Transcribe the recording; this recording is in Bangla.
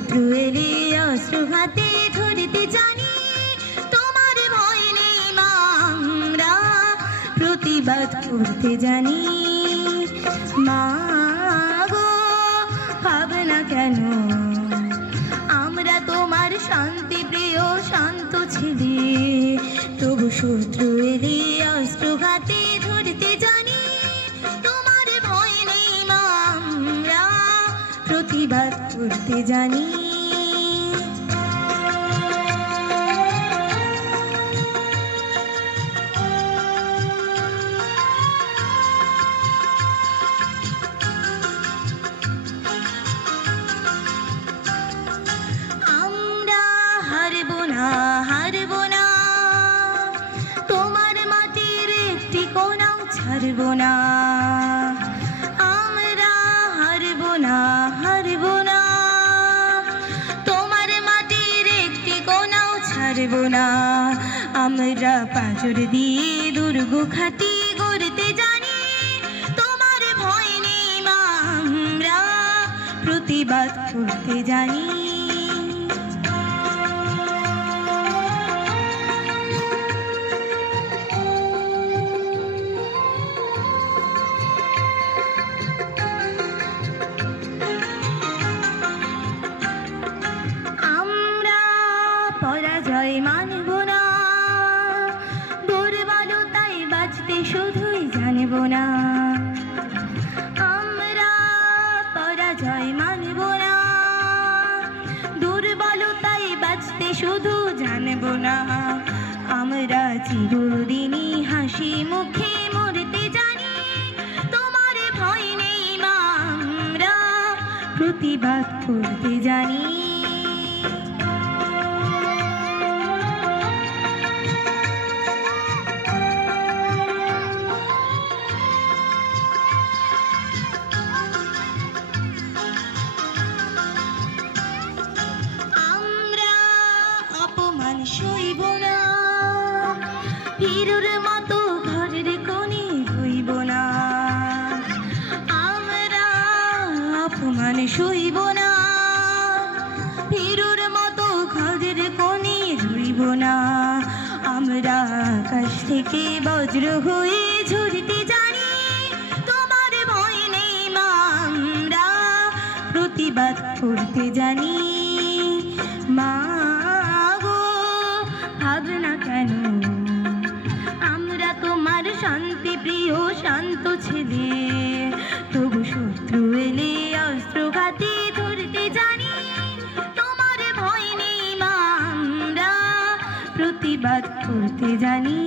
শত্রু এলে অস্ত্র হাতে ধরতে জানি, তোমার ভয় নেই মা, আমরা প্রতিবাদ করতে জানি। মা গো ভাবনা কেন, আমরা তোমার শান্তি প্রিয় শান্ত ছেলে, তবু শত্রু এলে অস্ত্র হাতে ধরতে জানি, তোমার ভয় নেই মা, আমরা প্রতিবাদ করতে জানি। হারব না, তোমার মাটির একটি কোণাও ছাড়ব না। আমরা হারব না, হারব না, তোমার মাটির একটি কোণাও ছাড়ব না। আমরা পাঁজর দিয়ে দুর্গ খাটি গড়তে জানি, তোমার ভয় নেই মা, আমরা প্রতিবাদ করতে জানি। পরাজয় মানব না, দুর্বলতায় বাঁচতে শুধুই জানব না। আমরা পরাজয় মানব না, দুর্বলতায় বাঁচতে শুধু জানব না। আমরা চিরদিনই হাসি মুখে মরতে জানি, তোমার ভয় নেই মা, আমরা প্রতিবাদ করতে জানি। সইব না, হিরোর মতো ঘরের কোণে রইব না। আমরা অপমান সইব না, হিরোর মতো ঘরের কোণে রইব না। আমরা আকাশ থেকে বজ্র হয়ে ঝরতে জানি, তোমার ভয় নেই মা, আমরা প্রতিবাদ করতে জানি। মা ভাবনা কেন, আমরা তোমার শান্তি প্রিয় শান্ত ছেলে, তবু শত্রু এলে অস্ত্র হাতে ধরতে জানি, তোমার ভয় নেই মা, আমরা প্রতিবাদ করতে জানি।